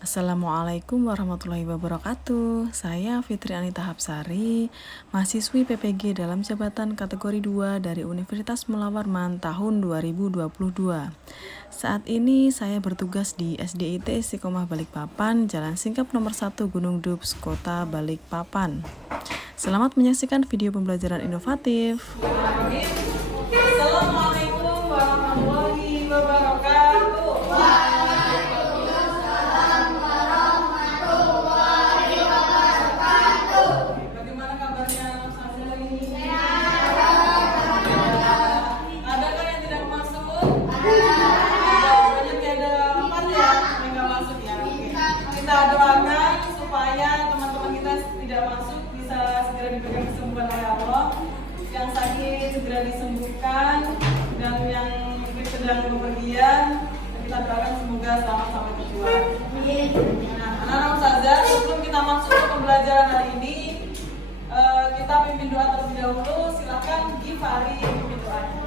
Assalamualaikum warahmatullahi wabarakatuh. Saya Fitri Anita Hapsari, mahasiswi PPG dalam jabatan kategori 2 dari Universitas Mula Warman tahun 2022. Saat ini saya bertugas di SDIT Istiqomah Balikpapan, Jalan Singkap nomor 1 Gunung Dups, Kota Balikpapan. Selamat menyaksikan video pembelajaran inovatif. Assalamualaikum warahmatullahi wabarakatuh. Bagaimana kabarnya anak-anak hari ini? Adakah yang tidak masuk? Banyak yang ada 4 ya yang nggak masuk ya. Oke. Kita doakan supaya teman-teman kita tidak masuk bisa segera diberikan kesembuhan oleh Allah. Yang sakit segera disembuhkan dan yang sedang bepergian kita doakan semoga selamat sampai tujuan. Nah, anak-anak ustazah, sebelum kita masuk ke pembelajaran hari ini, kita pimpin doa terlebih dahulu. Silakan Gifari pimpin doanya.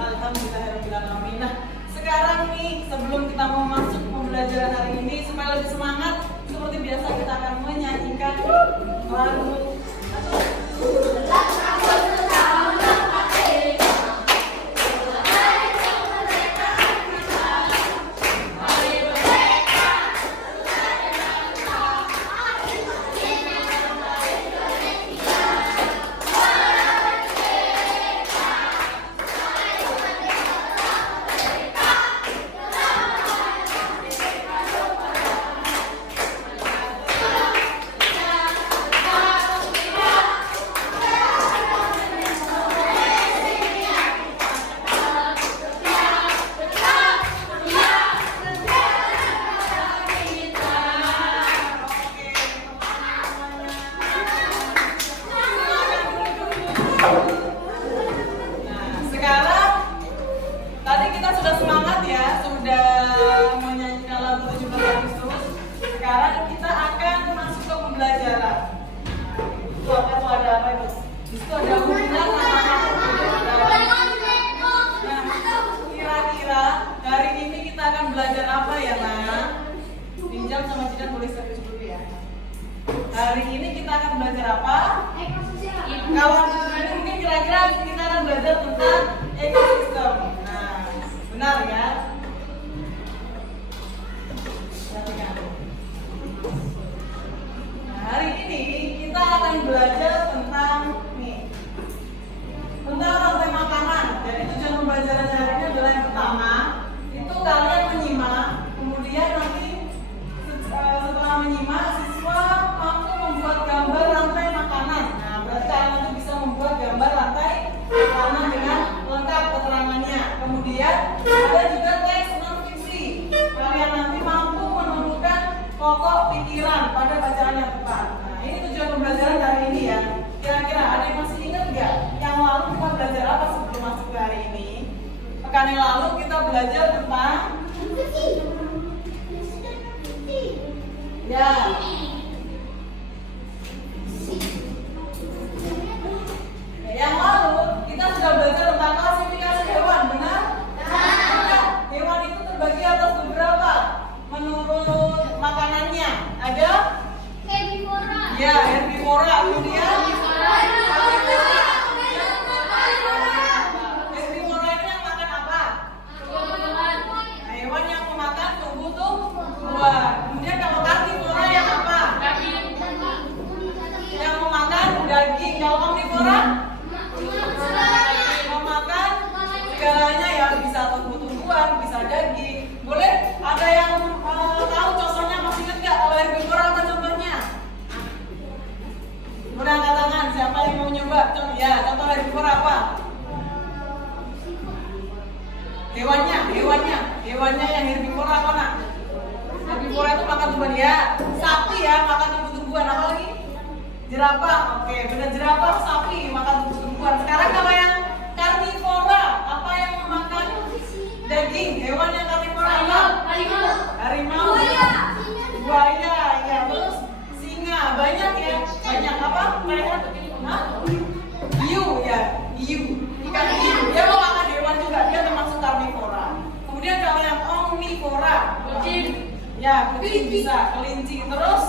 Alhamdulillahirrahmanirrahim. Nah, sekarang nih sebelum kita mau masuk pembelajaran hari ini, supaya lebih semangat, seperti biasa kita akan menyanyikan lagu. Nah, sekarang tadi kita sudah semangat ya, sudah menyanyikan lagu 17 Agustus. Sekarang kita akan masuk ke pembelajaran. Itu apa tuh, ada apa itu? Di situ ada hubungan antara. Nah, kira-kira hari ini kita akan belajar apa ya, Nak? Pinjam sama Jidan boleh serius dulu ya. Hari ini kita akan belajar apa? Kalau mungkin kira-kira kita akan belajar tentang ekosistem. Nah, benar ya? Perhatikan. Nah, hari ini kita akan belajar tentang tentang rantai makanan. Jadi tujuan pembelajaran hari ini adalah yang pertama, itu kalian menyimak, kemudian nanti setelah menyimak siswa mampu membuat gambar rantai makanan. Nah, berarti kalian nanti bisa membuat gambar rantai makanan dengan lengkap keterangannya. Kemudian ada juga teks non fiksi. Kalian nanti mampu menemukan pokok pikiran pada bacaan yang tepat. Nah, ini tujuan pembelajaran hari ini ya. Kira-kira ada yang masih ingat nggak? Yang lalu kita belajar apa sebelum masuk ke hari ini? Pekan yang lalu kita belajar tentang ya. Yang lalu kita sudah belajar tentang klasifikasi hewan, benar? Benar. Hewan itu terbagi atas beberapa menurut makanannya. Ada? Ya, herbivora. Kemudian herbivora itu yang makan apa? Hewan yang memakan tumbuh-tumbuhan. Kemudian kalau karnivora yang apa? Yang memakan daging. Kalau omnivora memakan segalanya ya, bisa tumbuh-tumbuhan, bisa daging. Boleh ada yang tahu contohnya, masih ingat nggak kalau herbivora apa contohnya? Boleh angkat tangan siapa yang mau nyoba Herbivora apa? Hewannya yang herbivora apa nak? Herbivora itu makan tumbuhan ya. Sapi ya makan tumbuh-tumbuhan, apa lagi? Jerapah. Oke, benar, jerapah, sapi makan tumbuh-tumbuhan. Sekarang kalau yang karnivora, apa yang memakan daging? Hewan yang karnivora apa? Harimau. Buaya, ya. Terus singa, banyak ya. Banyak apa? Mereka? Hiu ya, hiu. Ikan hiu. Dia mau makan hewan juga, dia termasuk karnivora. Kemudian kalau yang omnivora, ya, kucing bisa, kelinci, terus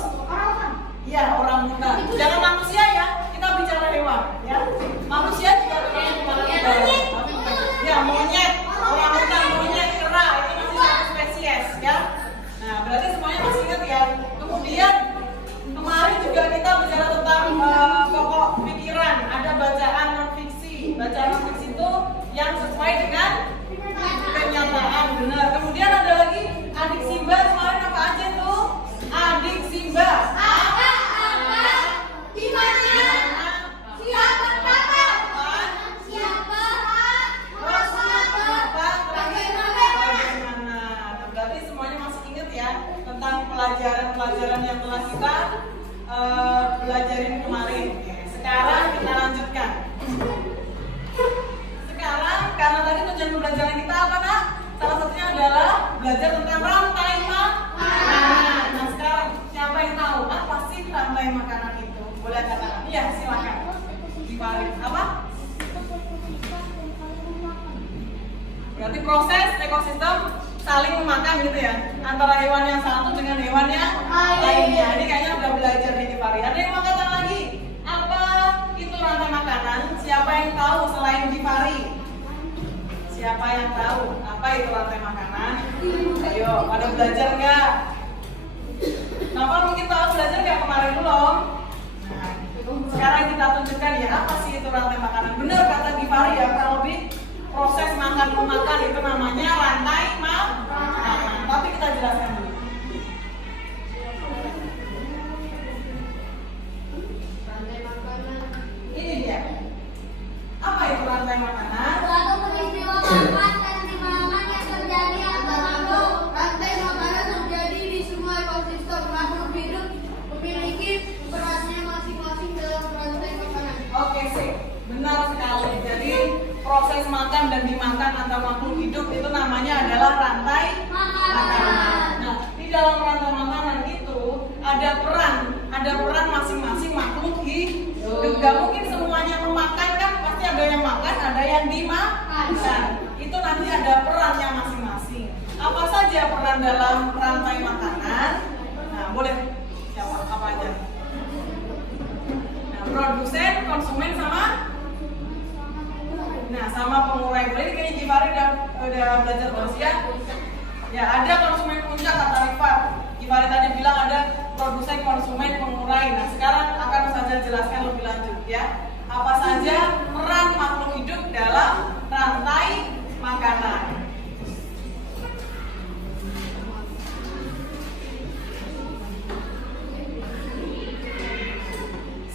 ya, orangutan. Jangan manusia ya, kita bicara hewan ya. Manusia juga termasuk makan ya, monyet, orangutan, monyet, kera, itu masih satu spesies ya. Nah, berarti semuanya masih ingat ya. Kemudian kemarin juga kita bicara tentang pokok pikiran, ada bacaan non fiksi. Bacaan non fiksi itu yang sesuai dengan kenyataan, benar. Kemudian ada lagi adik Simba, kemarin apa aja tuh? Adik Simba. Pelajaran yang telah kita belajarin kemarin. Sekarang kita lanjutkan. Sekarang karena tadi tujuan pembelajaran kita apa nak? Salah satunya adalah belajar tentang rantai makanan. Nah sekarang siapa yang tahu apa sih rantai makanan itu? Boleh katakan? Iya silakan. Difarid. Apa? Berarti proses ekosistem saling memakan gitu ya, antara hewan yang satu dengan hewan yang lainnya. Ini kayaknya udah belajar di Givari. Ada yang mau kata lagi? Apa itu rantai makanan? Siapa yang tahu selain Givari? Siapa yang tahu apa itu rantai makanan? Ayo, pada belajar nggak? Kenapa mungkin tahu belajar nggak kemarin belum? Nah, sekarang kita tunjukkan ya apa sih itu rantai makanan. Benar kata Givari ya, kurang lebih proses makan memakan itu namanya rantai makanan. Tapi kita jelaskan dulu. Rantai makanan. Ini dia. Apa itu rantai makanan? Suatu peristiwa makan dan timbangan yang terjadi antara makhluk. Rantai makanan terjadi di semua ekosistem. Makhluk hidup memiliki perannya masing-masing dalam rantai makanan. Oke sih, benar sekali. Jadi proses makan dan dimakan antar makhluk hidup itu namanya adalah rantai makanan. Nah, di dalam rantai makanan itu ada peran masing-masing makhluk hidup. Gak mungkin semuanya memakan kan, pasti ada yang makan, ada yang dimakan. Itu nanti ada perannya masing-masing. Apa saja peran dalam rantai makanan? Nah, boleh siapa? Apa aja? Nah, produsen, konsumen sama pengurai. Boleh ini kayaknya Givari udah belajar terus ya. Ya, ada konsumen puncak kata Rifat. Givari tadi bilang ada produsen, konsumen, pengurai. Nah, sekarang akan saya jelaskan lebih lanjut ya. Apa saja peran makhluk hidup dalam rantai makanan.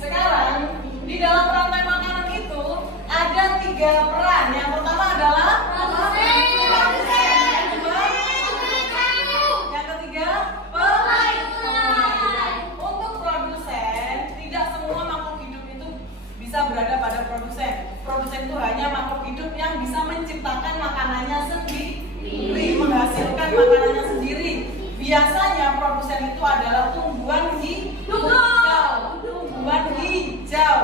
Sekarang di dalam rantai makanan itu ada 3 peran. Yang pertama adalah produsen. Yang ketiga pengurai. Untuk produsen, tidak semua makhluk hidup itu bisa berada pada produsen. Produsen itu hanya makhluk hidup yang bisa menciptakan makanannya sendiri, menghasilkan makanannya sendiri. Biasanya produsen itu adalah tumbuhan hijau. Tumbuhan hijau,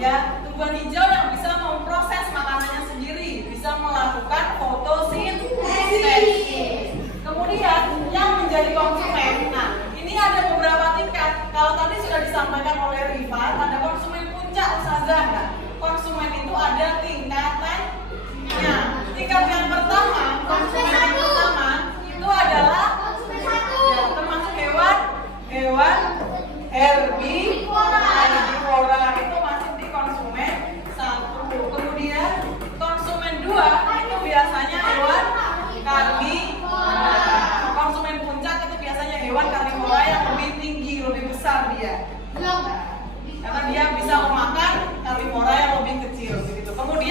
ya, tumbuhan hijau yang bisa memproses makanannya sendiri, bisa melakukan fotosintesis. Kemudian yang menjadi konsumen, nah ini ada beberapa tingkat. Kalau tadi sudah disampaikan oleh Rifat, ada konsumen puncak Ustazah. Nah, konsumen itu ada tingkatannya. Tingkat yang pertama, konsumen yang pertama itu adalah ya, termasuk hewan herbivora itu masuk di konsumen 1. Kemudian konsumen 2 itu biasanya hewan karnivora. Konsumen puncak itu biasanya hewan karnivora yang lebih tinggi, lebih besar dia. Karena dia bisa memakan karnivora yang lebih kecil begitu. Kemudian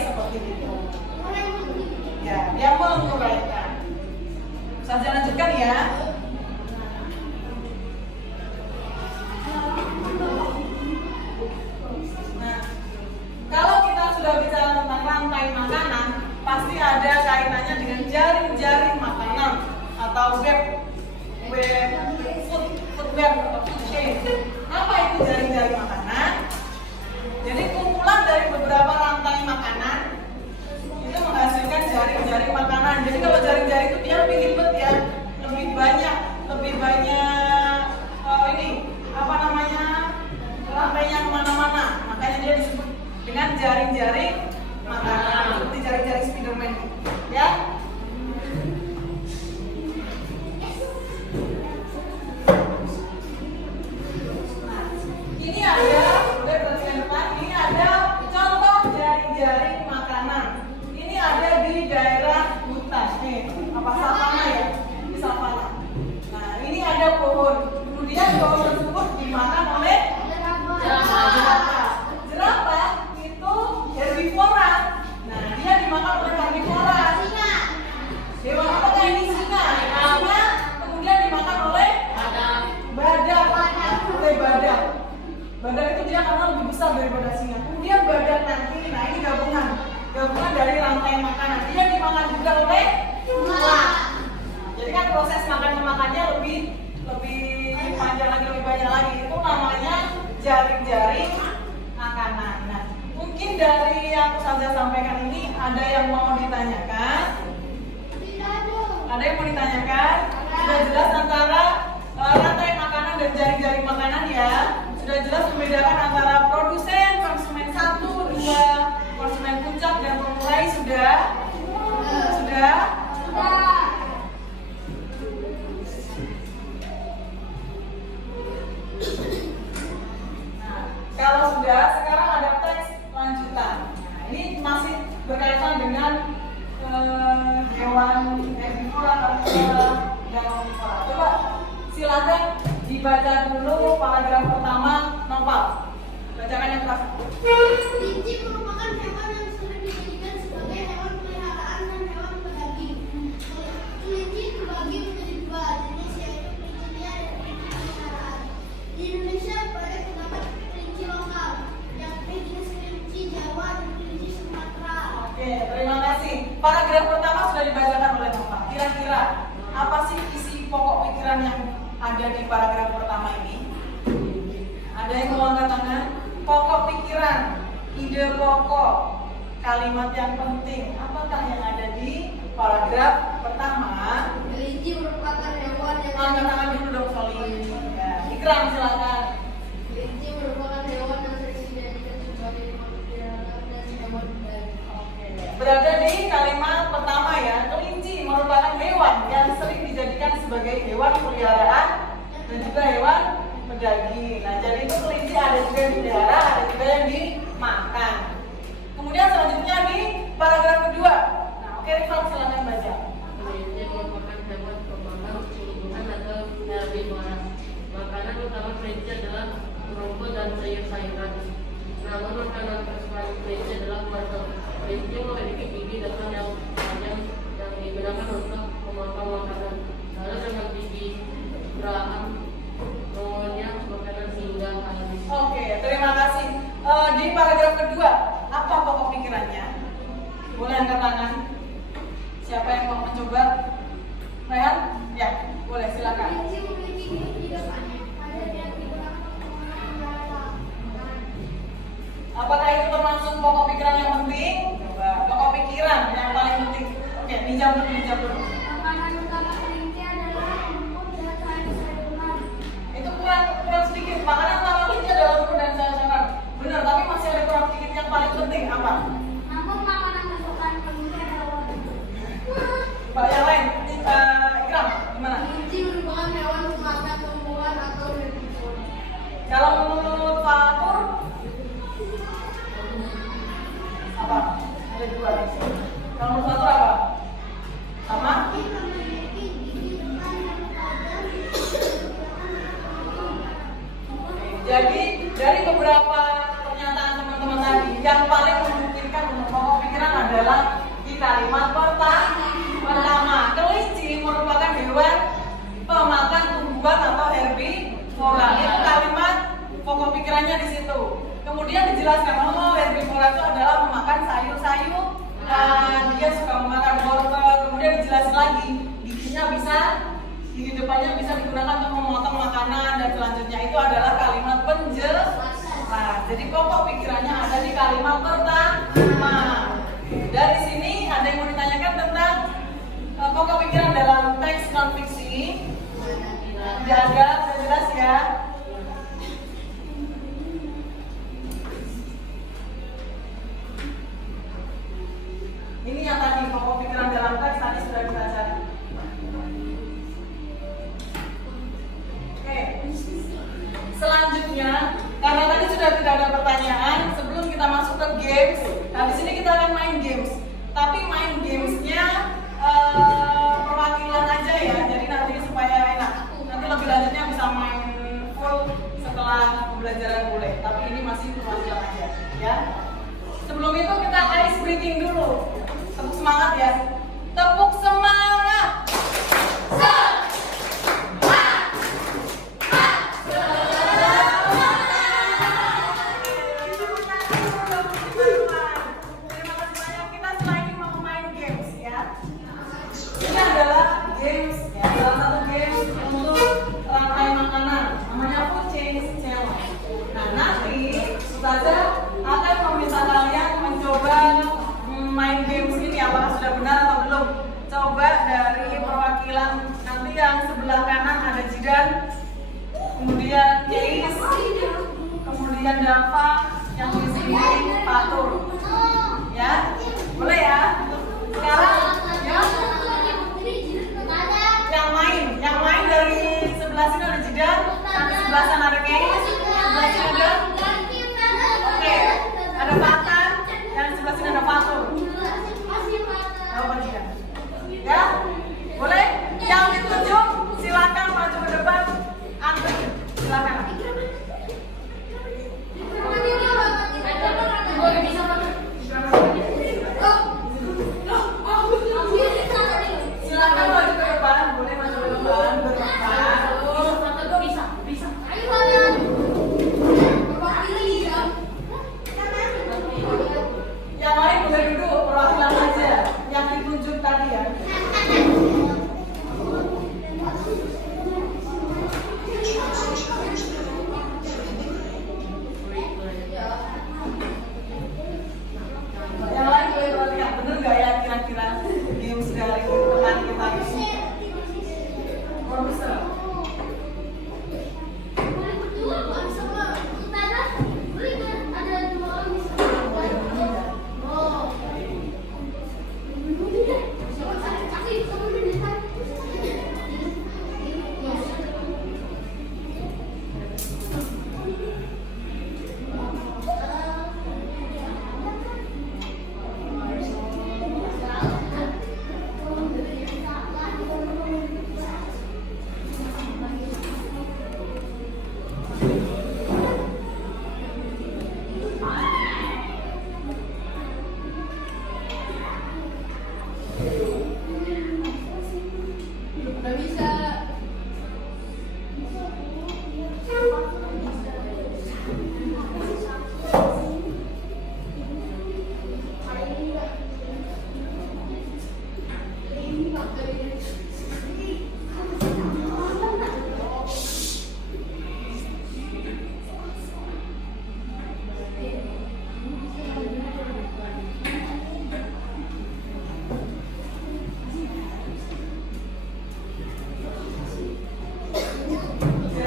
seperti itu. Ya, dia menguraikan. Saya lanjutkan ya. Nah, kalau kita sudah bicara tentang rantai makanan, pasti ada kaitannya dengan jaring-jaring makanan atau food web atau food chain. Apa itu jaring-jaring makanan? Jadi kumpulan dari beberapa rantai makanan itu menghasilkan jaring-jaring makanan. Jadi kalau jaring-jaring itu dia lebih ribet ya, lebih banyak rantainya kemana-mana. Makanya dia disebut dengan jaring-jaring makanan, seperti jaring-jaring Spiderman, ya. Ini ada contoh jaring-jaring makanan. Ini ada di daerah hutan, savana ya, di savana. Nah, ini ada pohon. Kemudian pohon tersebut dimakan oleh jerapah. Jerapah itu herbivora. Nah, dia dimakan oleh herbivora. Hewan apa ini? Singa. Kemudian dimakan oleh badak. Badak itu dia karena lebih besar daripada singa. Kemudian badak nanti, nah ini gabungan dari rantai makanan. Dia dimakan juga oleh ular. Jadi kan proses makannya lebih panjang lagi, lebih banyak lagi. Itu namanya jaring-jaring makanan. Nah, mungkin dari yang saya sampaikan ini ada yang mau ditanyakan? Ada yang mau ditanyakan? Sudah jelas antara rantai makanan dan jaring-jaring makanan ya? Sudah jelas membedakan antara produsen, konsumen 1, 2, konsumen puncak dan pemulai sudah? Sudah? Nah, kalau sudah, sekarang ada teks lanjutan. Nah, ini masih berkaitan dengan hewan herbivora dan omnivora. Coba silakan dibaca dulu paragraf pertama, Nopal. Bacakan yang keras. Kelinci merupakan hewan yang sering dijadikan sebagai hewan peliharaan dan hewan pedaging. Kelinci terbagi menjadi dua jenis, yaitu kelinci liar dan kelinci peliharaan. Di Indonesia banyak terdapat kelinci lokal, yakni jenis kelinci Jawa dan kelinci Sumatera. Oke, terima kasih. Paragraf pertama sudah dibacakan oleh Nopal. Kira-kira apa sih isi pokok pikiran yang ada di paragraf pertama ini? Ada yang mau angkat tangan? Pokok pikiran, ide pokok, kalimat yang penting. Apakah yang ada di paragraf pertama? Kelinci merupakan hewan yang Angkat tangan dulu dong, Soli. Ya, Ikram silakan. Kelinci merupakan hewan yang sering dijadikan sebagai hewan peliharaan dan hewan pedaging. Berada di kalimat pertama ya, kelinci merupakan hewan yang sering dijadikan sebagai hewan peliharaan dan juga hewan pedaging. Nah, jadi itu kelinci ada juga yang dipelihara, ada juga yang dimakan. Kemudian selanjutnya di paragraf kedua. Nah, oke, Rifat silakan baca. Kelinci merupakan hewan pemakan tumbuhan atau herbivora. Makanan utama kelinci adalah rumput dan sayur-sayuran. Namun makanan kesukaan kelinci adalah wortel. Kelinci memiliki gigi depan yang panjang yang digunakan untuk memotong makanan. Lalu dengan gigi geraham mengunyah makanan hingga habis. Oke, terima kasih. Di paragraf kedua, apa pokok pikirannya? Boleh angkat tangan. Siapa yang mau mencoba? Rehan? Ya, boleh silakan. Kelinci memiliki gigi depan yang panjang yang digunakan untuk memotong makanan. Apakah itu termasuk pokok pikiran yang penting? Coba, pokok pikiran yang paling penting. Oke, dijawab dulu. Makanan utama kelinci adalah rumput dan sayur-sayuran. Itu kurang sedikit. Makanan utama kelinci adalah rumput dan sayur-sayuran. Benar, tapi masih ada kurang sedikit yang paling penting apa? Namun makanan kesukaan kelinci adalah wortel. Pak yang lain, Ikram, gimana? Kelinci merupakan hewan pemakan tumbuhan atau herbivora. Kalau menurut Pak Tur, apa? Ada dua nih. Kalau menurut Pak Tur apa? Sama? Kelinci memiliki gigi depan yang tajam. Jadi dari beberapa pernyataan teman-teman tadi, yang paling memungkinkan untuk pokok kalimat pertama. Kelinci merupakan hewan pemakan tumbuhan atau herbivora. Itu kalimat pokok pikirannya di situ. Kemudian dijelaskan, herbivora itu adalah memakan sayur-sayur dan dia suka memakan wortel. Kemudian dijelasin lagi, gigi depannya bisa digunakan untuk memotong makanan dan selanjutnya itu adalah kalimat penjelasan. Jadi pokok pikirannya ada di kalimat pertama. Dari sini ada yang mau ditanyakan tentang pokok pikiran dalam teks non-fiksi. Tidak ada, sudah jelas ya. Ini yang tadi pokok pikiran dalam teks tadi sudah kita cari. Oke. Selanjutnya, karena tadi sudah tidak ada pertanyaan, sebelum kita masuk ke games, di sini kita akan main games. Tapi main gamesnya perwakilan aja ya, jadi nanti supaya enak. Nanti lebih lanjutnya bisa main full setelah pembelajaran mulai. Tapi ini masih perwakilan aja, ya. Sebelum itu kita ice breaking dulu. Tepuk semangat ya. Tepuk semangat. Ini adalah games ya, salah satu games untuk rantai makanan, namanya food chain challenge. Nah nanti Ustazah akan meminta kalian mencoba main games ini, apakah sudah benar atau belum. Coba dari perwakilan, nanti yang sebelah kanan ada Jidan, kemudian Keis, kemudian Dava, yang di sini Fatur. Ya, boleh ya. Sekarang ya. Yang main dari sebelah sini ada Jidan, nanti sebelah sana ada Keis, sebelah sini ada oke, ada Fatan, yang sebelah sini ada Fatur. Ya, boleh? Yang ditunjuk silakan maju ke depan, antri, silakan. Silakan maju ke depan, boleh maju ke depan, berdepan. Bisa. Yang lain boleh duduk, perwakilan aja yang ditunjuk tadi ya. Yang lain boleh perhatikan, bener gak ya kira-kira games dari teman kita ini? Bisa.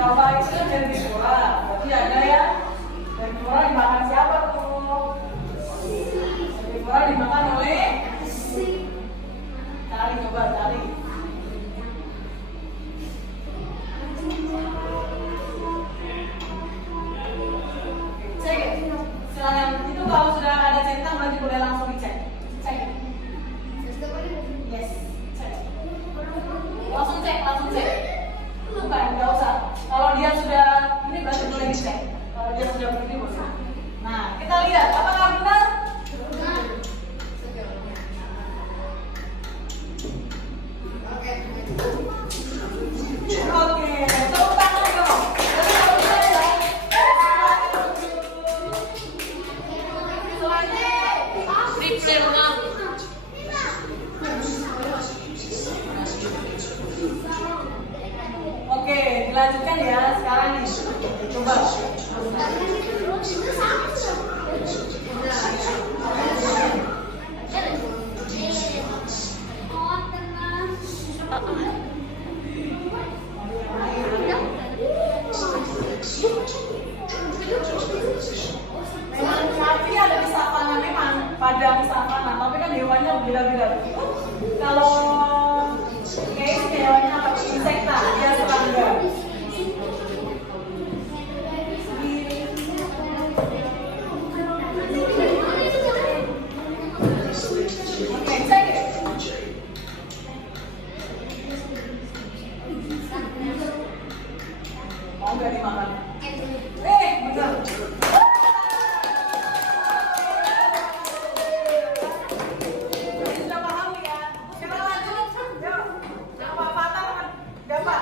Apa itu herbivora? Berarti ada ya. Herbivora dimakan siapa tuh? Herbivora dimakan oleh coba cari. Cek. Silakan. Itu kalau sudah ada centang berarti boleh langsung dicek. Cek. Yes. Cek. Langsung cek. Bukan, nggak usah. Kalau dia sudah ini berarti boleh dicek. Kalau dia sudah begini boleh. Nah, kita lihat apakah benar? dilanjutkan ya sekarang nih. Coba. Sapi ada di savana memang, padang savana, tapi kan hewannya beda-beda. Kalau kayak hewannya apa? Insekta, dia serangga. Oke, cek. Mau nggak dimakan? Bener. Sudah paham ya? Kita lanjut. Yuk. Yang patah dapat.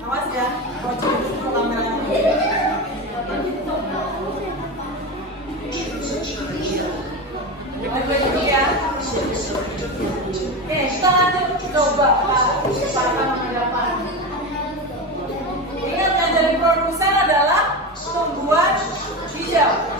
Awas ya, bocor kameranya. Lanjut dulu ya. Oke, kita lanjut coba para mendapat. Ingat yang jadi produsen adalah tumbuhan hijau.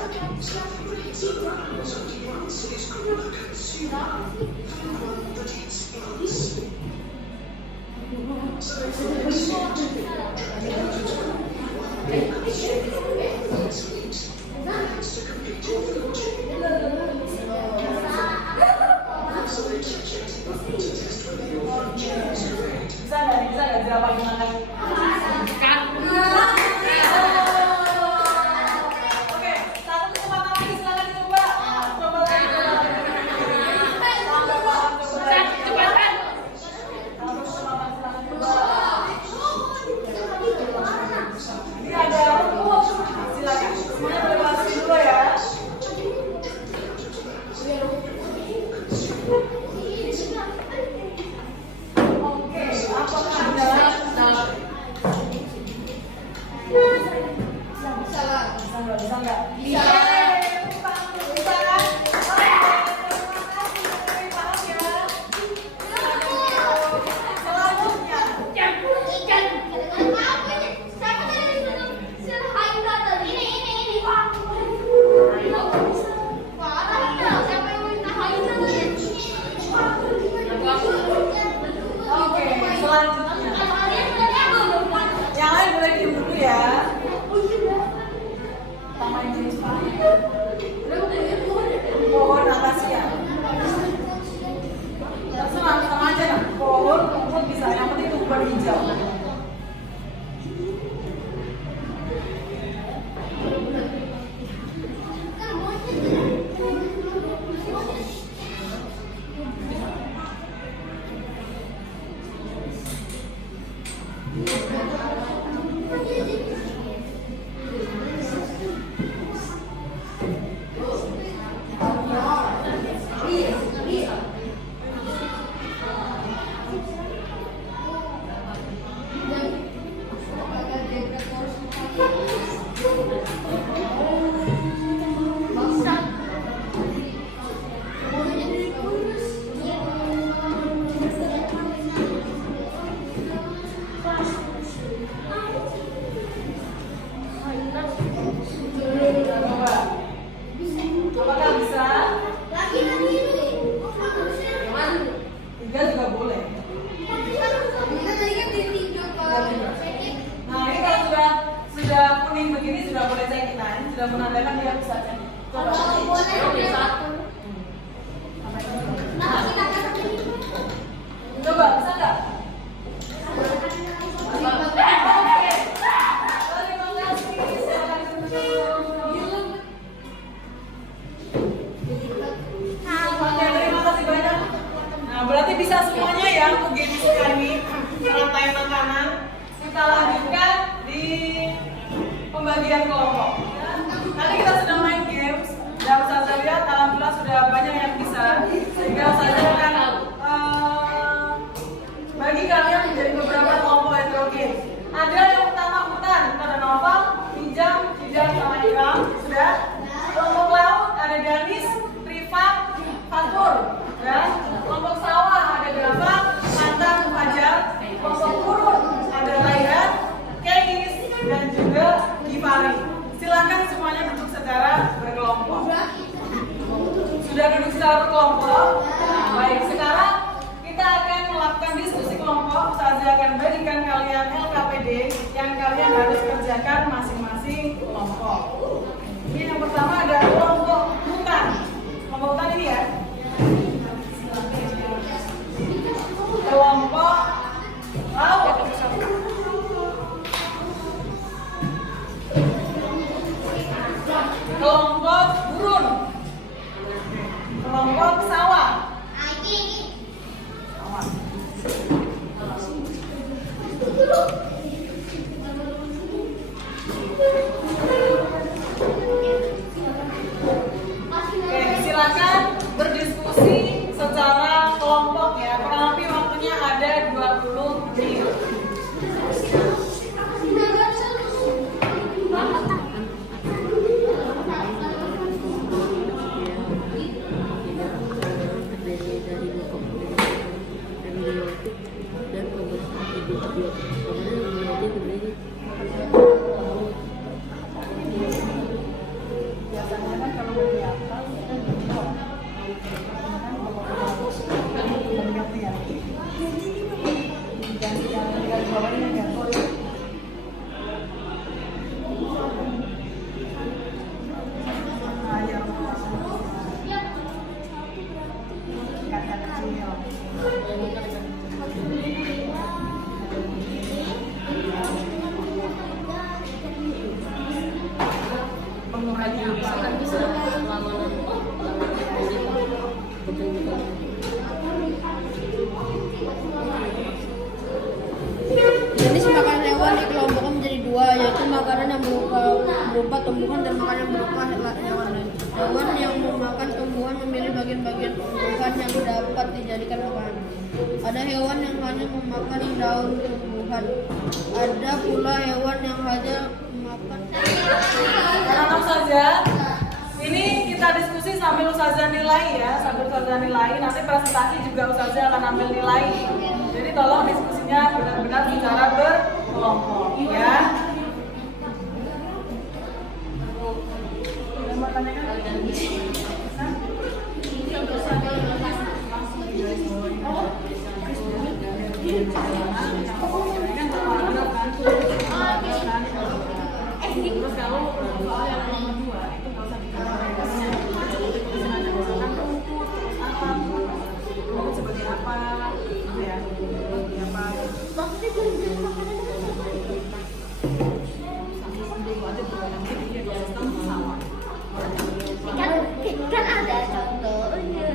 Bisa nggak jawab gimana? Oke, satu kesempatan lagi silakan dicoba. Coba lagi. Sampai paham coba lagi. Cepetan. Satu kesempatan silakan coba. Ini ada rumput. Silakan. Semuanya boleh masukin dulu ya. Oke, apakah adalah bisa nggak? Bisa kan? Paham ya? Selanjutnya. Oke, selanjutnya. Yang lain boleh diem dulu ya. Taman jenis pohon akasia. Terserah sama aja kan. Pohon, rumput bisa. Yang penting tumbuhan hijau. Apakah bisa? Tiga juga boleh. Nah ini kalau sudah kuning begini sudah boleh cek kita. Ini sudah menandakan dia bisa cek. Coba. Coba bisa nggak? Berarti bisa semuanya ya untuk game ini rantai makanan. Kita lanjutkan di pembagian kelompok. Tadi kita sudah main games dan saya lihat alhamdulillah sudah banyak yang bisa. Sehingga saya akan bagi kalian menjadi beberapa kelompok heterogen. Ada yang pertama hutan, ada novel, pinjam, sama Ikram, sudah. Kelompok laut ada Danis, Rifat, Fatur, ya. kelompok? Baik, sekarang kita akan melakukan diskusi kelompok. Saya akan berikan kalian LKPD yang kalian harus kerjakan masing-masing kelompok. Ini yang pertama ada kelompok hutan. Kelompok hutan ini ya. Kelompok laut. Kelompok gurun. Kelompok sawah. Oke, silakan berdiskusi secara kelompok ya. Kurang lebih waktunya ada 20 menit. Biasanya kan kalau mau di atas Jenis makanan hewan dikelompokkan menjadi dua, yaitu makanan yang berupa tumbuhan dan makanan yang berupa hewan lain. Hewan yang memakan tumbuhan memilih bagian-bagian tumbuhan yang dapat dijadikan makanan. Ada hewan yang hanya memakan daun tumbuhan. Ada pula hewan yang hanya memakan. Anak-anak saja, ini kita diskusi sambil Ustazah nilai ya, sambil Ustazah nilai. Nanti presentasi juga Ustazah akan ambil nilai. Jadi tolong diskusinya benar-benar secara berkelompok ya. Terus kalau soal yang nomor 2 itu nggak usah apa seperti apa gitu ya, apa Kan ada contohnya.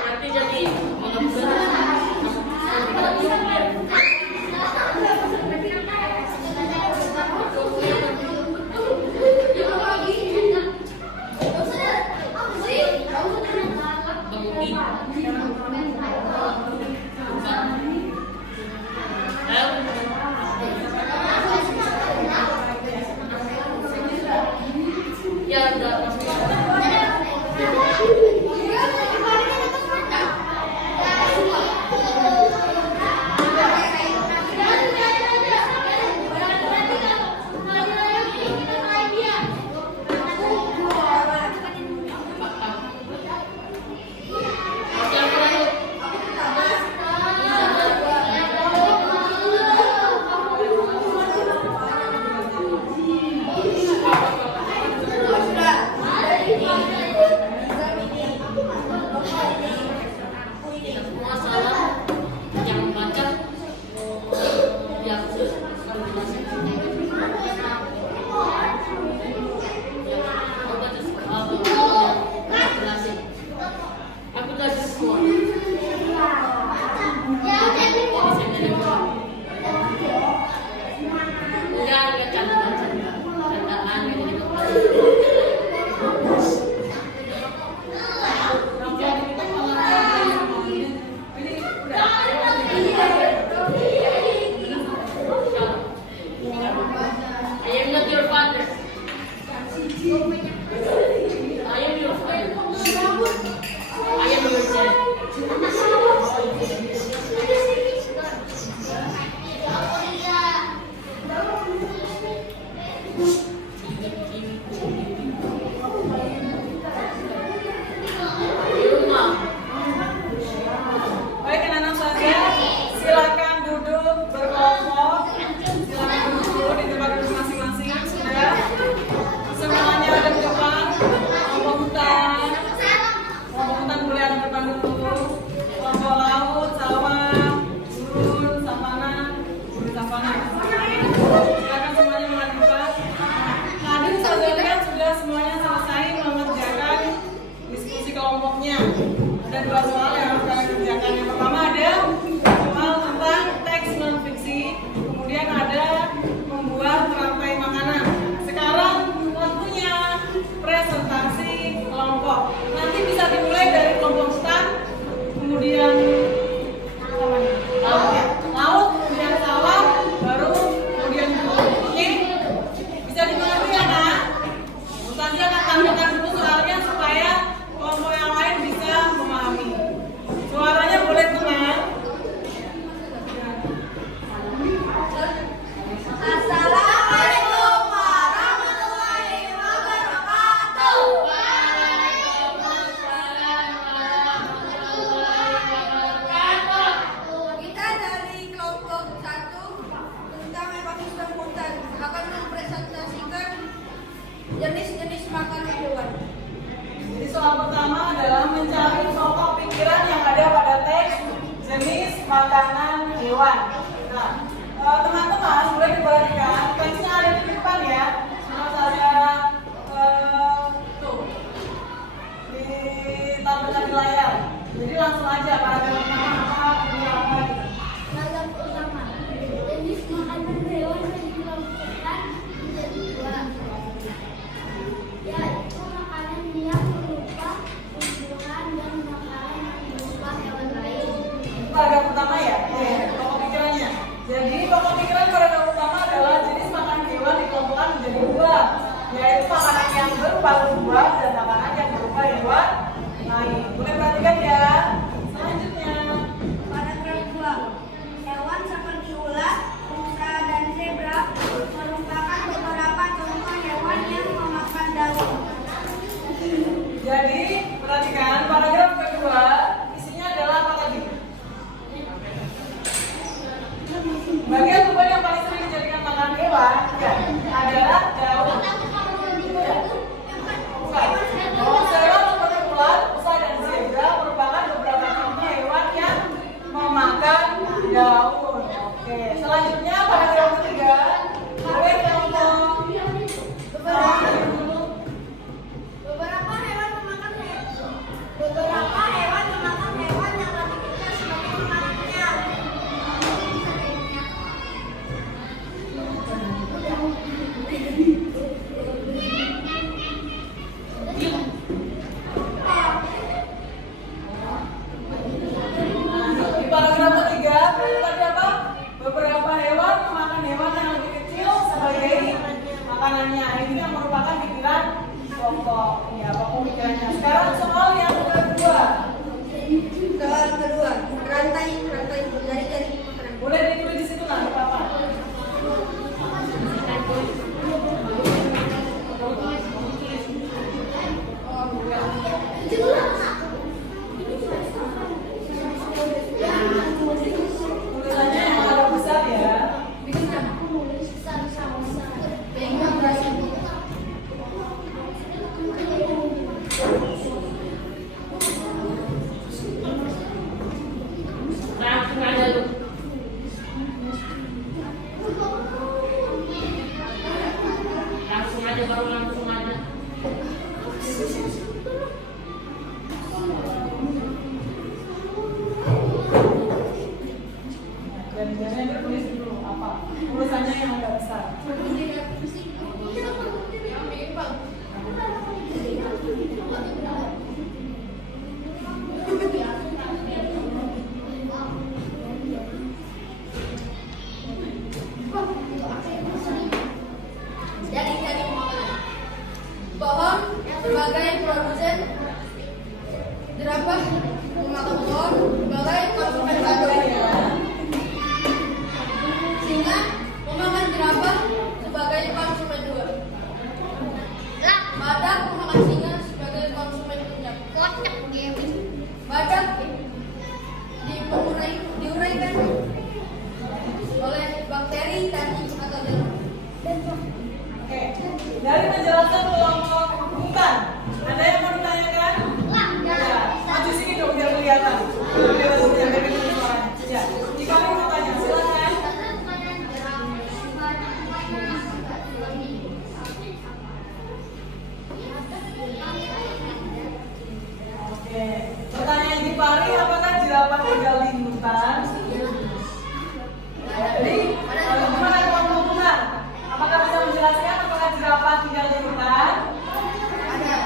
Nanti jadi ya udah masalah yang baca yang aku kasih semua. Enggak candaan gitu. I am not your father. I am your friend. I am your dad. Rumah. Baik anak-anak saja, silakan duduk berkelompok. Silakan duduk dulu di tempat duduk masing-masing. Sudah semuanya ada di depan. Kelompok hutan boleh ada depan dulu. Kelompok laut, sawah, gurun, savana, silakan semuanya melanjutkan. Tadi saya lihat sudah semuanya selesai mengerjakan diskusi kelompoknya. Ada 2 soal yang harus kalian kerjakan. Yang pertama ada soal tentang teks non fiksi, kemudian ada membuat rantai makanan. Sekarang waktunya presentasi kelompok. Nanti bisa dimulai dari kelompok hutan, kemudian laut, kemudian sawah, baru kemudian gurun. Oke? Bisa dimengerti ya, Nak? Ustaz akan tampilkan dulu soalnya supaya kelompok yang lain bisa memahami. Suaranya boleh tenang. Assalamualaikum warahmatullahi wabarakatuh. Kita dari kelompok 1 tentang ekosistem hutan akan mempresentasikan jenis-jenis makanan hewan. Jadi soal pertama adalah mencari pokok pikiran yang ada pada teks jenis makanan hewan. Nah, teman-teman boleh diperhatikan teksnya ada di depan ya. Sudah saya tuh ditampilkan di layar. Jadi langsung aja paragraf pertama apa, kedua apa gitu. Paragraf pertama, jenis makanan hewan yang dikelompokkan menjadi 2, yaitu makanan yang berupa tumbuhan dan makanan yang berupa hewan lain. Paragraf pertama ya, pokok pikirannya. Jadi pokok pikiran paragraf pertama adalah jenis makanan hewan dikelompokkan menjadi 2, yaitu makanan yang berupa buah dan makanan yang berupa hewan lain. Boleh perhatikan ya. Selanjutnya, Paragraf 2, hewan seperti ular, rusa, dan zebra merupakan beberapa contoh hewan yang memakan daun. jadi perhatikan paragraf kedua isinya adalah apa tadi? Bagian baru langsung aja. Jari-jarinya ditulis dulu apa urusannya yang agak besar. Jadi pohon sebagai produsen jerapah memakan pohon sebagai konsumen satu. Singa memakan jerapah sebagai konsumen dua. Badak memakan singa sebagai konsumen ketiga. Badak diuraikan oleh bakteri, cacing atau jamur. Oke, dari menjelaskan kelompok hutan, ada yang mau ditanyakan? Ya, maju sini dong biar kelihatan. Biar kelihatan suaranya. Ya, jika ada yang mau tanya, silakan. Oke, pertanyaan Jipari, apakah jerapah tinggal di hutan? Jadi, gimana kelompok hutan? Apakah bisa menjelaskan apakah jerapah tinggal di hutan? Ada.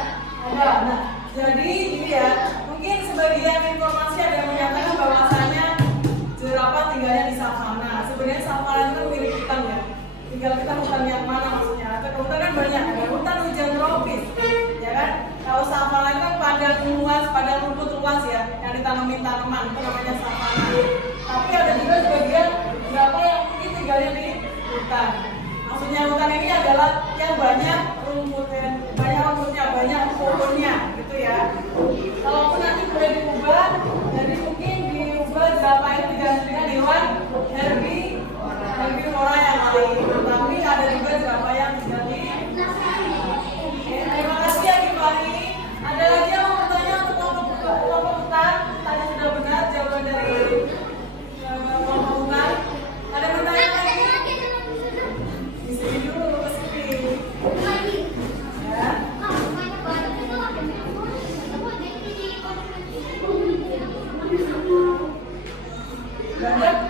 Nah, jadi ini ya, mungkin sebagian informasi ada yang menyatakan bahwasanya jerapah tinggalnya di savana. Sebenarnya savana itu kan milik hutan ya. Tinggal kita hutan yang mana maksudnya? Atau hutan kan banyak, ada hutan hujan tropis, ya kan? Kalau savana itu kan padang luas, padang rumput luas ya, yang ditanamin tanaman itu namanya savana. Tapi ada juga sebagian jerapah yang mungkin tinggalnya di hutan. Maksudnya hutan ini adalah yang banyak rumputnya, banyak pohonnya, gitu ya. Kalaupun nanti boleh diubah, jadi mungkin diubah jerapah itu diganti dengan hewan herbivora yang lain. Tapi ada juga jerapah yang tinggal di. Oke, terima kasih ya Gimari. Ada lagi yang mau bertanya untuk kelompok hutan? Tadi sudah benar jawaban dari kelompok hutan. Ada pertanyaan lagi? Di sini dulu, ke sini. Ya.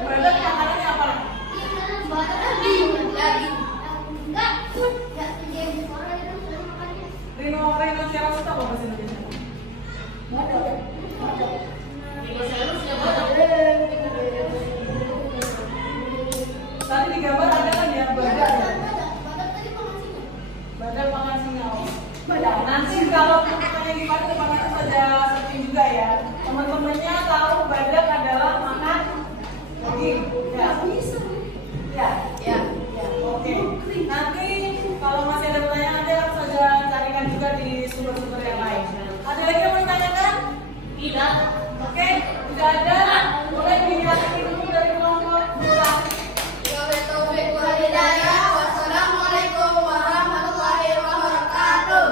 Badak makanannya apa? Rhinoceros itu apa bahasa Indonesia? Rhinoceros ya badak. Tadi di gambar ada kan ya badak ya? Badak makan singa. Ya, nanti kalau pertanyaannya gimana teman-teman saja searching juga ya. Teman-temannya tahu badak adalah makan daging. Ya. Oke. Nanti kalau masih ada pertanyaan nanti akan saja carikan juga di sumber-sumber yang lain. Ada lagi yang mau ditanyakan? Tidak. Oke, tidak ada. Boleh dilihat dulu dari kelompok hutan. Wassalamualaikum warahmatullahi wabarakatuh.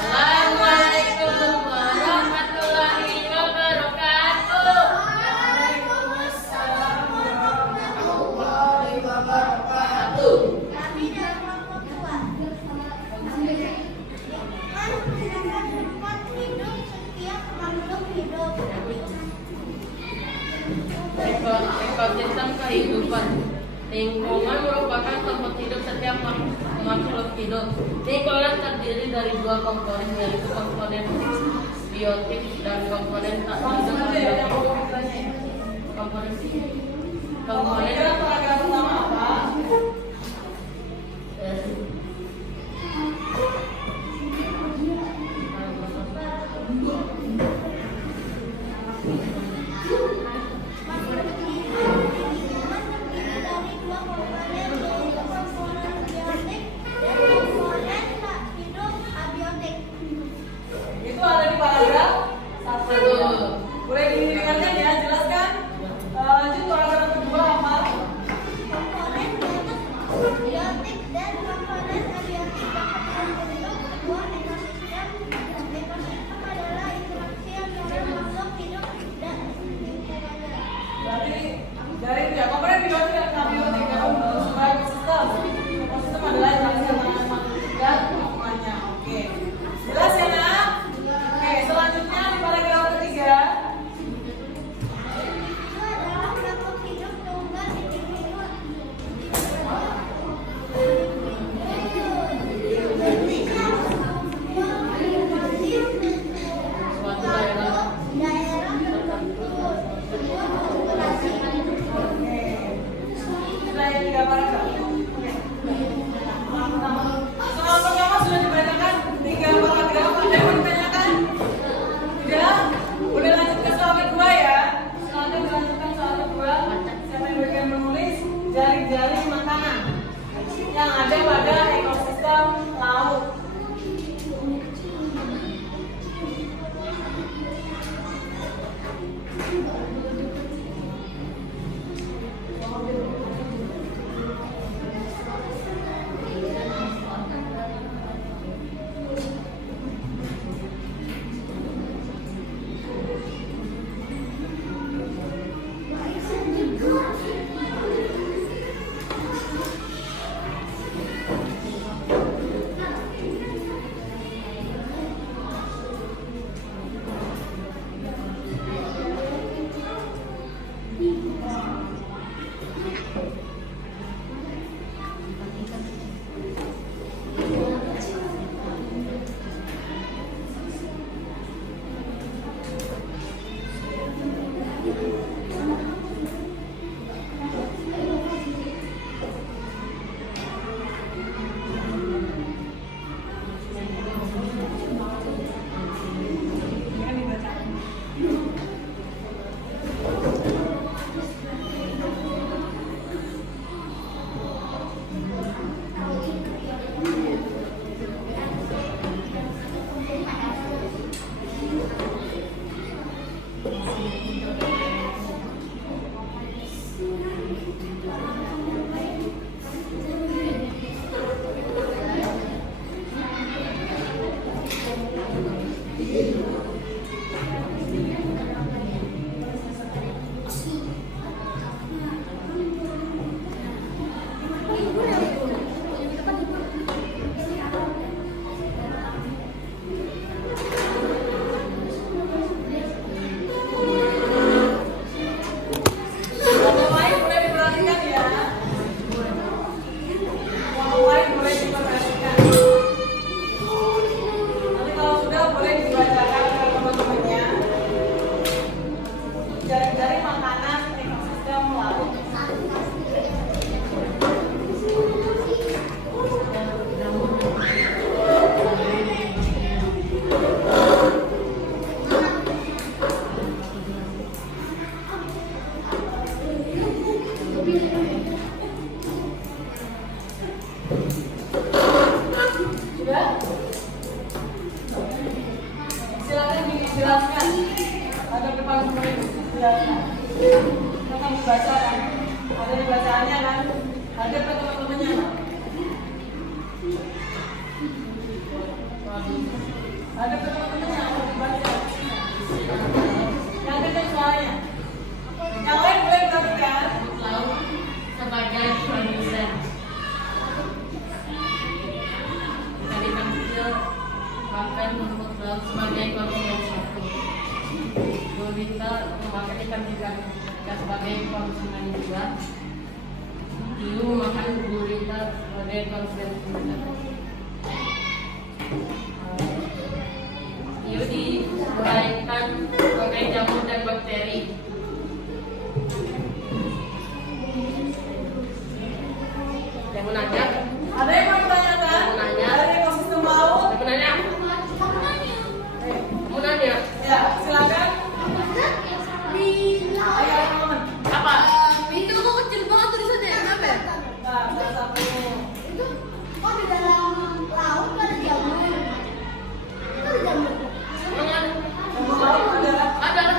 Assalamualaikum warahmatullahi wabarakatuh. Waalaikumsalam warahmatullahi wabarakatuh. Kami dari kelompok 2. Tempat hidup setiap makhluk hidup. Ekosistem kehidupan. Lingkungan merupakan tempat hidup setiap makhluk hidup. Lingkungan terdiri dari dua komponen, yaitu komponen biotik dan komponen tak Langsung aja ya yang biotik. mau ditanya. Komponen Kira paragraf pertama apa? Itu ada di paragraf 1. Boleh didengarkan ya, jelaskan. Lanjut paragraf kedua apa? Biotik dan komponen abiotik dapat membentuk sebuah ekosistem. Ekosistem adalah interaksi antara makhluk hidup Yang lain boleh diperhatikan ya. Yang lain boleh diperhatikan. Nanti kalau sudah boleh dibacakan ke teman-temannya. Jari-jari makanan ekosistem laut. Sudah? Silakan dijelaskan. Ada depan murid dijelaskan. Kita dibaca kan? Ada di bacaannya kan? Ada ke teman-temannya. Ada ke teman-temannya ada dibaca. Yang kencang suaranya. Yang lain boleh perhatikan. Laut sebagai produsen. Ikan kecil bahkan rumput laut sebagai konsumen satu. Gurita memakan ikan sebagai konsumen dua. Hiu memakan gurita sebagai konsumen tiga. Hiu diuraikan sebagai jamur dan bakteri. Yang menanya, Ada yang mau ditanyakan? Dari ekosistem laut? yang menanya, menanya, Ya, silakan. Di laut. Ayo teman-teman. apa? Itu kok kecil banget tulisannya. Kenapa ya? Nah, satu-satu. Itu kok di dalam laut kok ada jamur? Itu ada jamur. Emang ada? Jamur laut adalah Ada. Ada.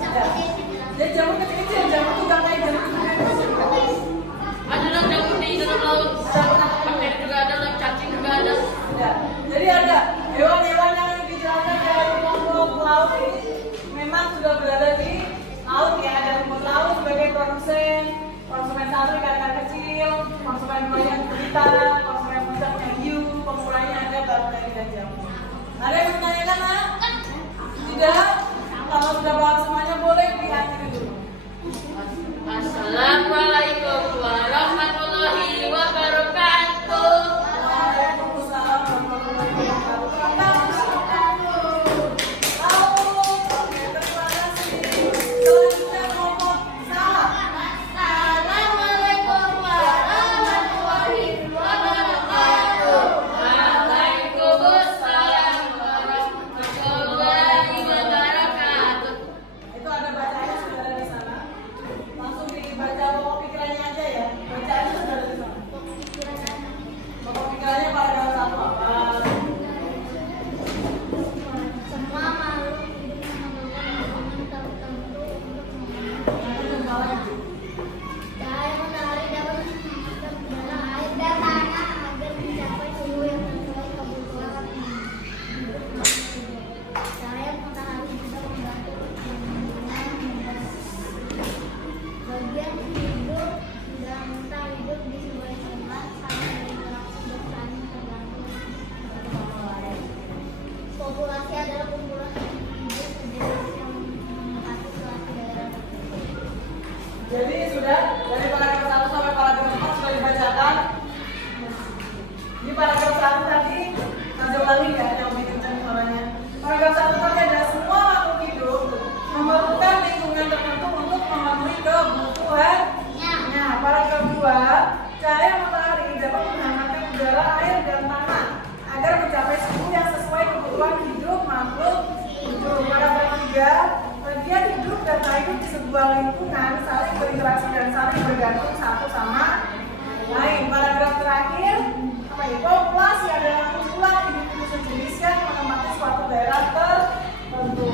ya. Jadi jamur kecil-kecil, jamur tuh gak kayak jamur kecil. Ada lah jamur di dalam laut. Bakteri juga ada, lah cacing juga ada. Ya. Jadi ada hewan-hewan yang dijelaskan dari kelompok laut ini memang sudah berada di laut ya. Ada rumput laut sebagai konsumen satu ikan-ikan kecil, konsumen dua yang gurita, konsumen puncak yang hiu, pengurangnya ada bakteri dan jamur. Ada yang menanyakan nak? Tidak? Kalau sudah paham semuanya boleh diakhiri dulu. Assalamualaikum warahmatullahi wabarakatuh. Waalaikumsalam warahmatullahi wabarakatuh. Oke, terima kasih. Selanjutnya kelompok salah. Assalamualaikum warahmatullahi wabarakatuh. Waalaikumsalam warahmatullahi wabarakatuh. Itu ada bacaannya sudah ada di sana. Langsung dibaca pokok pikirannya aja ya. Bacaannya sudah ada di sana. Pokok pikirannya paragraf 1 apa? Semua makhluk hidup memerlukan tertentu untuk Salah. cahaya matahari dapat masuk ke dalam air dan tanah agar mencapai suhu yang sesuai kebutuhan hidup manusia. Cahaya matahari juga membantu bagian hidup dan mentah hidup di sebuah tempat sama berinteraksi bersaing tergantung pada lain. Populasi adalah kumpulan individu sejenis yang menempati suatu daerah tertentu. Jadi sudah dari paragraf 1 sampai paragraf 4 sudah dibacakan. Di paragraf 1 tadi saya ulangi ya yang lebih kencang suaranya. Paragraf 1 tadi ada semua makhluk hidup memerlukan lingkungan tertentu untuk memenuhi kebutuhannya. Paragraf 2, cahaya matahari dapat menghangatkan udara, air, dan tanah agar mencapai suhu yang sesuai kebutuhan hidup makhluk hidup. Paragraf 3, bagian hidup dan tak hidup di sebuah lingkungan saling berinteraksi dan saling bergantung satu sama lain. Paragraf terakhir, populasi adalah kumpulan individu sejenis yang menempati suatu daerah tertentu.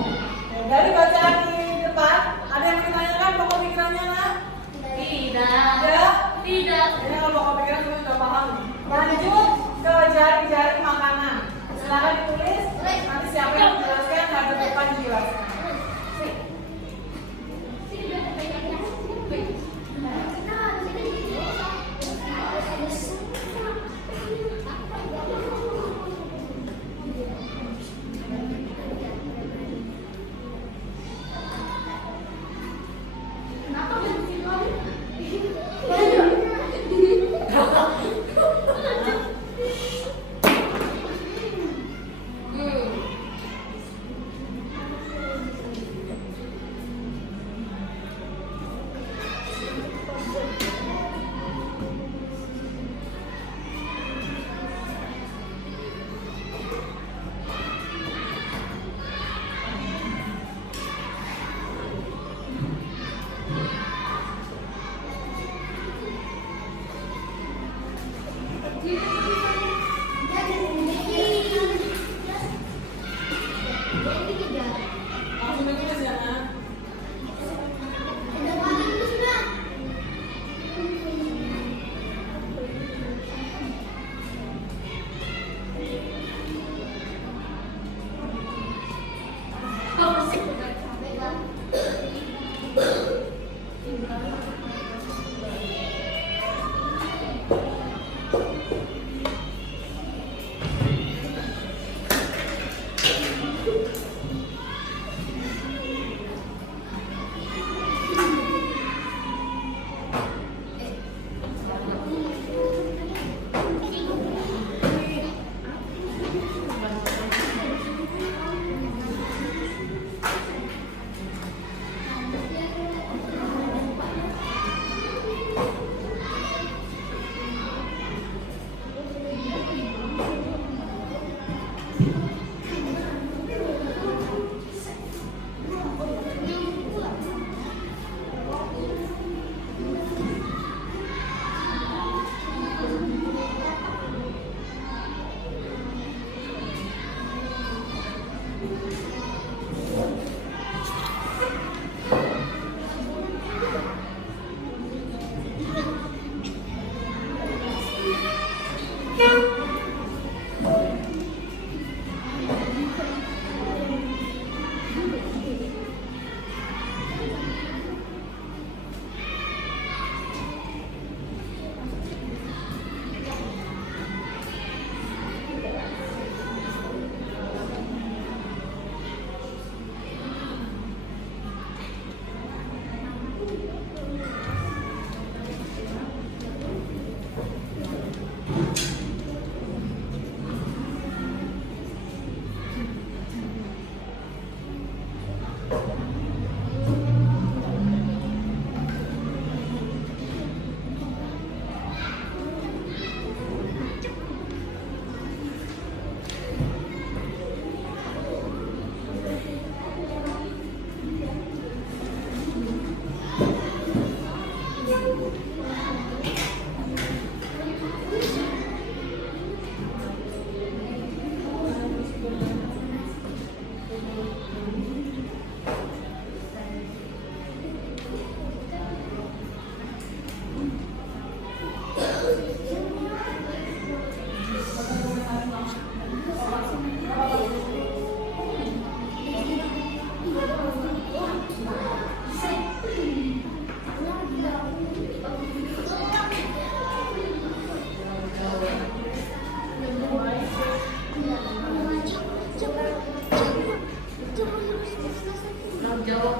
jawab.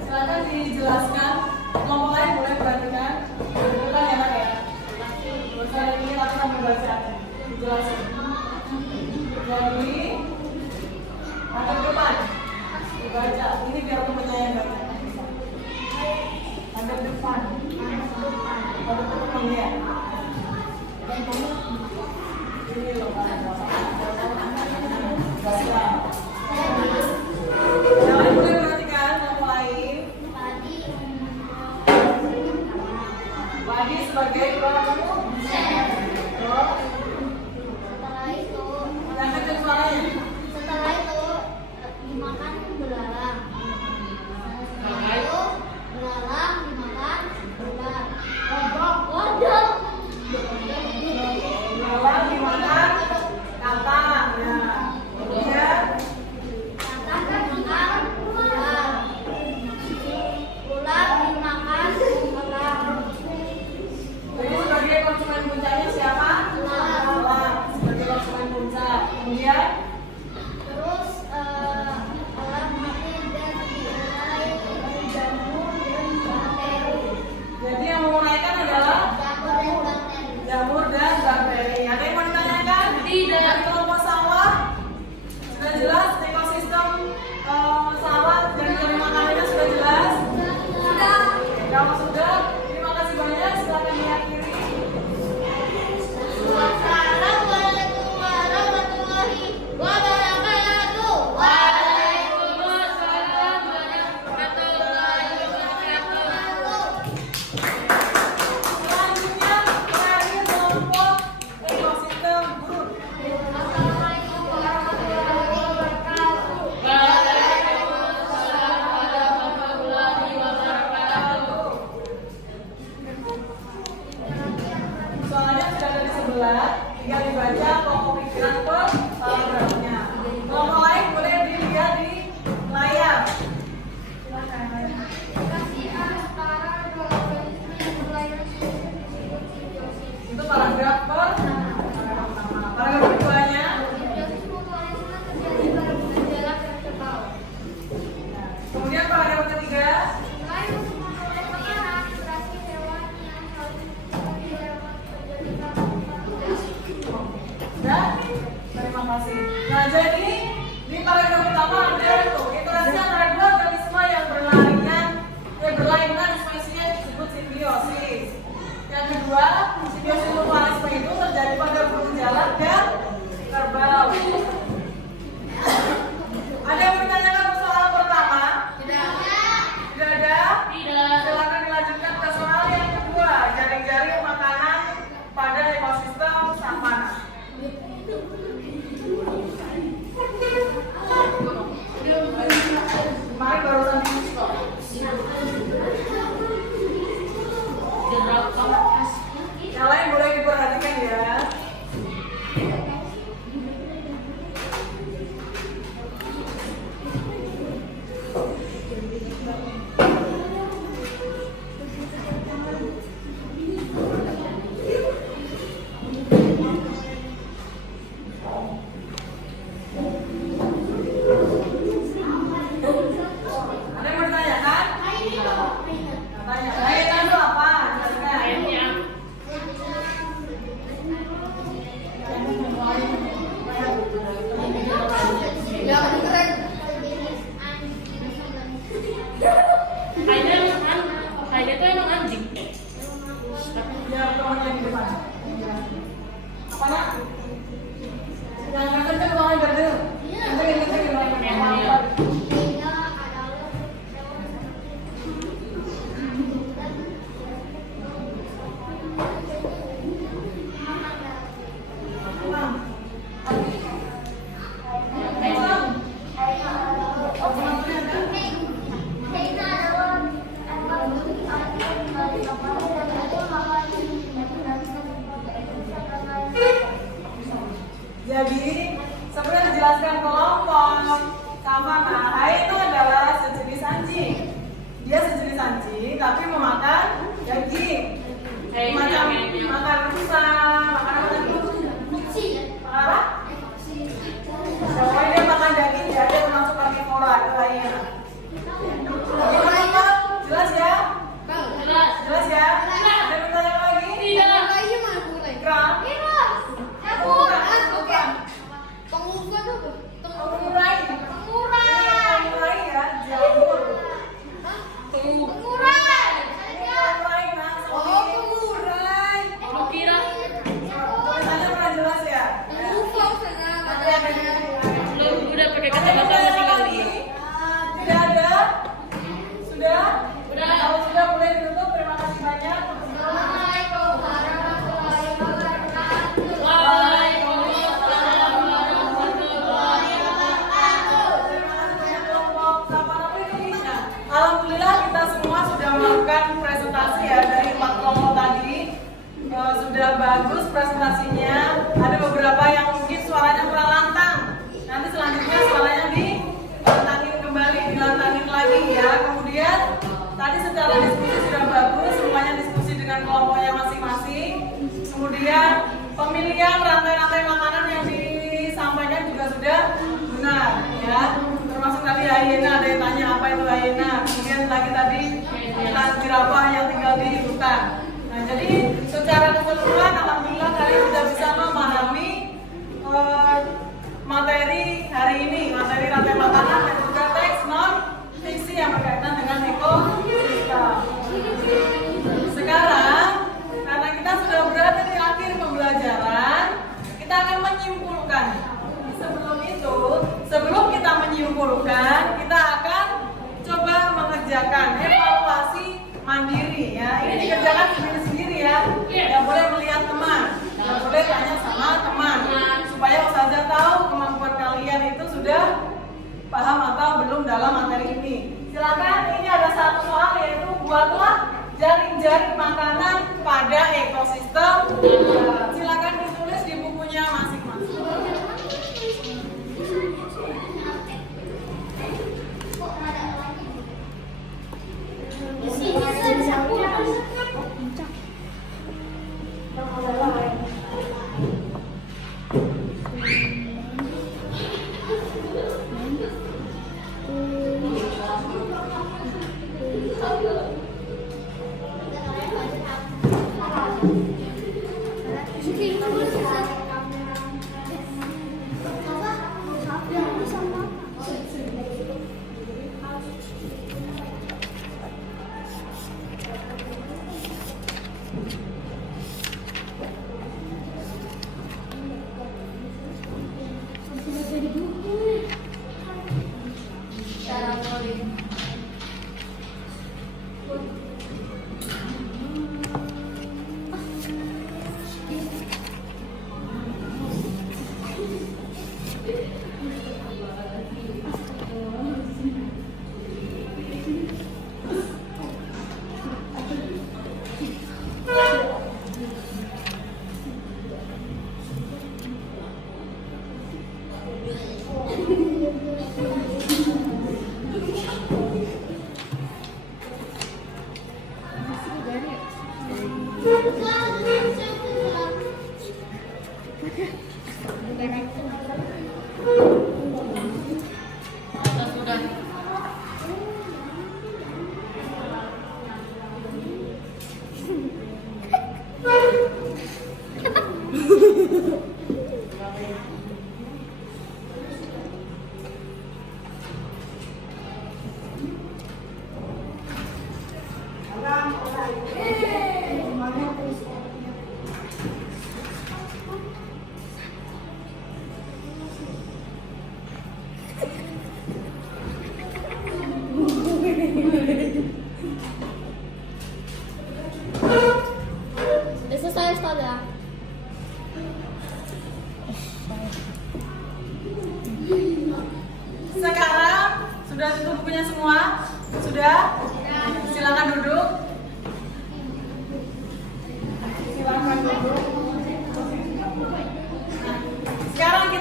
Silakan dijelaskan. Kelompok lain boleh perhatikan. Bukan ya Nak ya. Saya ini langsung membaca. Dijelaskan. Jadi ada depan. Dibaca. Ini biar temannya yang baca. Ada depan. Ada depan ya. Ini loh Pak. Baca. Jangan boleh perhatikan kelompok lain. Padi sebagai pelaku. Yang kecil suaranya. Setelah itu dimakan belalang. Setelah itu belalang dimakan ular. Kodok. Belalang dimakan kata. Ya. Kemudian Kata dimakan ular. Ular dimakan elang. jadi sebagai konsumen puncaknya siapa? Elang. Sebagai konsumen puncak. Kemudian Terus elang mati dan diurai jamur dan bakteri. jadi yang menguraikan adalah Jamur dan bakteri. jamur dan bakteri. Ada yang mau ditanyakan? Tidak. Dari kelompok sawah sudah jelas ekosistem sawah dan dari makanannya sudah jelas. Kalau sudah, terima kasih banyak. Silakan diakhiri. Wassalamualaikum warahmatullahi wabarakatuh. Waalaikumsalam warahmatullahi wabarakatuh. Selanjutnya, terakhir kelompok ekosistem gurun. Assalamualaikum warahmatullahi wabarakatuh. Waalaikumsalam warahmatullahi wabarakatuh. Soalnya sudah ada di sebelah, tinggal dibaca pokok pikiran per paragrafnya. Kelompok lain boleh dilihat di layar. Kasih antara dua organisme yang berlayar disebut simbiosis. Itu paragraf pertama. Paragraf keduanya, Simbiosis mutualisme terjadi pada gejala vertikal. kemudian paragraf ketiga, Selain untuk memperoleh makanan, interaksi hewan yang saling hewan terjadi karena ya, terima kasih. Nah, jadi di paragraf pertama ada tuh interaksi antara dua organisme yang berlainan spesiesnya disebut simbiosis. Yang kedua, simbiosis mutualisme itu terjadi pada bergejala dan kerbau. Ada yang bertanyakan soal pertama? Tidak ada? Tidak. Silakan dilanjutkan ke soal yang kedua, jaring-jaring makanan pada ekosistem savana. Kemarin barusan di stop. Yang lain boleh diperhatikan ya. Ada yang mau ditanyakan? Tanya. Kaitan itu apa? Jelaskan. Kayaknya kayaknya itu emang anjing. Biar temannya di depan. Apa nak? Yang kenceng ruangan gede. Kenceng ruangan. Jadi sebenarnya dijelaskan kelompok savana. Hyena adalah sejenis anjing. Dia sejenis anjing tapi memakan daging. Macam makan rusa, makan apa tadi? Makan apa? Pokoknya dia makan daging ya, dia termasuk karnivora, itu hyena. Gimana? Jelas ya? Jelas ya? Ada pertanyaan lagi? Kera? Pengurai ya, jamur. Pengurai, nah, tulisannya pernah jelas ya? Nanti akan Udah pakai kacamata masih kali. Tidak ada? Sudah? Udah. Kalau sudah boleh ditutup. Terima kasih banyak. Alhamdulillah kita semua sudah melakukan presentasi ya dari 4 kelompok tadi. Sudah bagus presentasinya. Ada beberapa yang mungkin suaranya kurang lantang. Nanti selanjutnya suaranya dilantangin kembali, dilantangin lagi ya. Kemudian tadi secara diskusi sudah bagus, semuanya diskusi dengan kelompoknya masing-masing. Kemudian pemilihan rantai-rantai makanan yang disampaikan juga sudah benar ya. Termasuk tadi hyena, ada yang tanya apa itu hyena. Kemudian lagi tadi tentang jirafah yang tinggal di hutan. Nah, jadi secara keseluruhan alhamdulillah kalian sudah bisa memahami materi hari ini, materi rantai makanan dan juga teks non fiksi yang berkaitan dengan ekosistem. Sekarang karena kita sudah berada di akhir pembelajaran, kita akan menyimpulkan. Sebelum kita menyimpulkan, kita akan coba mengerjakan evaluasi mandiri ya. Ini dikerjakan sendiri-sendiri ya. Tidak boleh melihat teman, tidak boleh tanya sama teman, supaya Ustazah tahu kemampuan kalian itu sudah paham atau belum dalam materi ini. Silakan, ini ada satu soal yaitu buatlah jaring-jaring makanan pada ekosistem. Silakan ditulis di bukunya masing-masing.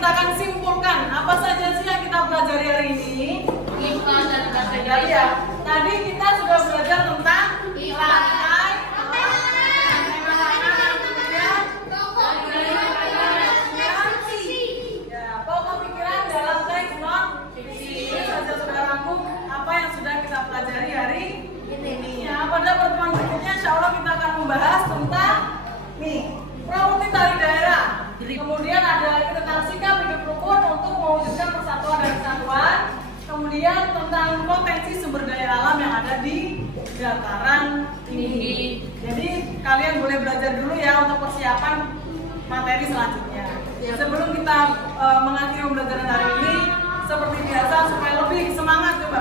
akan simpulkan apa saja sih yang kita pelajari hari ini. IPA dan bahasa Jadi Inggris. ya, tadi kita sudah belajar tentang IPA. rantai, ya, pokok pikiran dalam teks non fiksi. Ini saja sudah rangkum apa yang sudah kita pelajari hari ini. Ya, pada pertemuan berikutnya insya Allah kita akan membahas tentang nih properti tari daerah. Kemudian ada lagi tentang sikap hidup rukun untuk mewujudkan persatuan dan kesatuan. Kemudian tentang potensi sumber daya alam yang ada di dataran tinggi. Jadi kalian boleh belajar dulu ya untuk persiapan materi selanjutnya. Sebelum kita mengakhiri pembelajaran hari ini, seperti biasa supaya lebih semangat coba.